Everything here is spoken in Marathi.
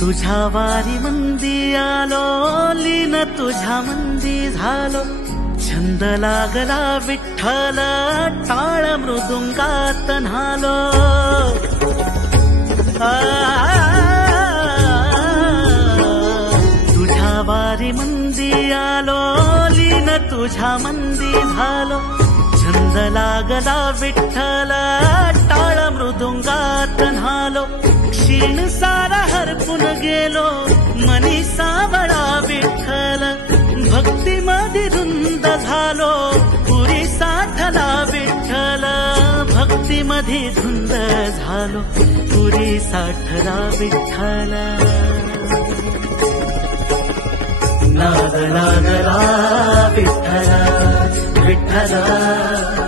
तुझ्या वारी मंदी आलो, लीन तुझ्या मंदी झालो, छंद लागला विठ्ठल, टाळ मृदुंगात न्हालो. तुझ्या वारी मंदी आलो, लीन तुझ्या मंदी झालो, छंद लागला विठ्ठल, टाळ मृदुंगात न्हालो. क्षीण सारा हरपून गेलो, मनी सावळा विठ्ठल, भक्ती मध्ये धुंद झालो, पुरी साठला विठ्ठल, भक्ती मध्ये धुंद झालो, पुरी साठला विठ्ठल. नाद लागला विठ्ठल विठ्ठल.